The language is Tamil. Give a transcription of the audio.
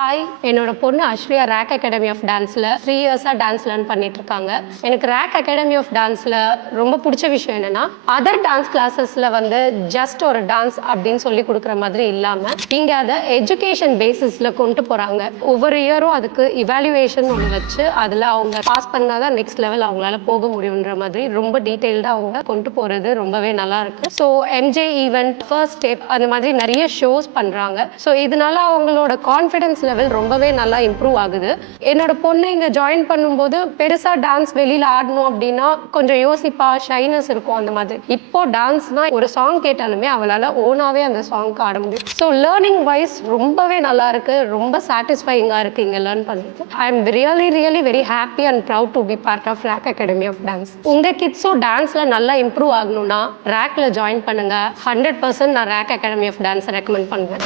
ஹாய், என்னோட பொண்ணு அஸ்ரியா ரேக் அகாடமி ஆஃப் டான்ஸில் 3 இயர்ஸாக டான்ஸ் லேர்ன் பண்ணிட்டு இருக்காங்க. எனக்கு ரேக் அகாடமி ஆஃப் டான்ஸில் ரொம்ப பிடிச்ச விஷயம் என்னன்னா, அதர் டான்ஸ் கிளாஸஸில் வந்து ஜஸ்ட் ஒரு டான்ஸ் அப்படின்னு சொல்லி கொடுக்குற மாதிரி இல்லாமல், இங்கே அதை எஜுகேஷன் பேசிஸில் கொண்டு போகிறாங்க. ஒவ்வொரு இயரும் அதுக்கு இவாலுவேஷன் ஒன்று வச்சு, அதில் அவங்க பாஸ் பண்ணால் தான் நெக்ஸ்ட் லெவல் அவங்களால போக முடியுன்ற மாதிரி ரொம்ப டீட்டெயில்டாக அவங்க கொண்டு போகிறது ரொம்பவே நல்லா இருக்கு. So MJ event, first step அந்த மாதிரி நிறைய ஷோஸ் பண்ணுறாங்க. ஸோ இதனால அவங்களோட கான்ஃபிடன்ஸ் லெவல் ரொம்பவே நல்லா இம்ப்ரூவ் ஆகுது. என்னோட பொண்ணு இங்கே ஜாயின் பண்ணும்போது பெருசாக டான்ஸ் வெளியில் ஆடணும் அப்படின்னா கொஞ்சம் யோசிப்பா, ஷைனஸ் இருக்கும் அந்த மாதிரி. இப்போ டான்ஸ்னா ஒரு சாங் கேட்டாலுமே அவளால் ஓனாவே அந்த சாங்க்கு ஆட முடியும். ஸோ லேர்னிங் வைஸ் ரொம்பவே நல்லா இருக்கு, ரொம்ப சாட்டிஸ்ஃபைங்காக இருக்கு இங்கே லேர்ன் பண்ணிட்டு. I am really very happy and proud to be part of ரேக் அகாடமி ஆஃப் டான்ஸ். உங்கள் கிட்ஸும் டான்ஸில் நல்லா இம்ப்ரூவ் ஆகணும்னா ரேக்கில் ஜாயின் பண்ணுங்க. 100% நான் ரேக் அகாடமி ஆஃப் டான்ஸை ரெக்கமெண்ட் பண்ணுவேன்.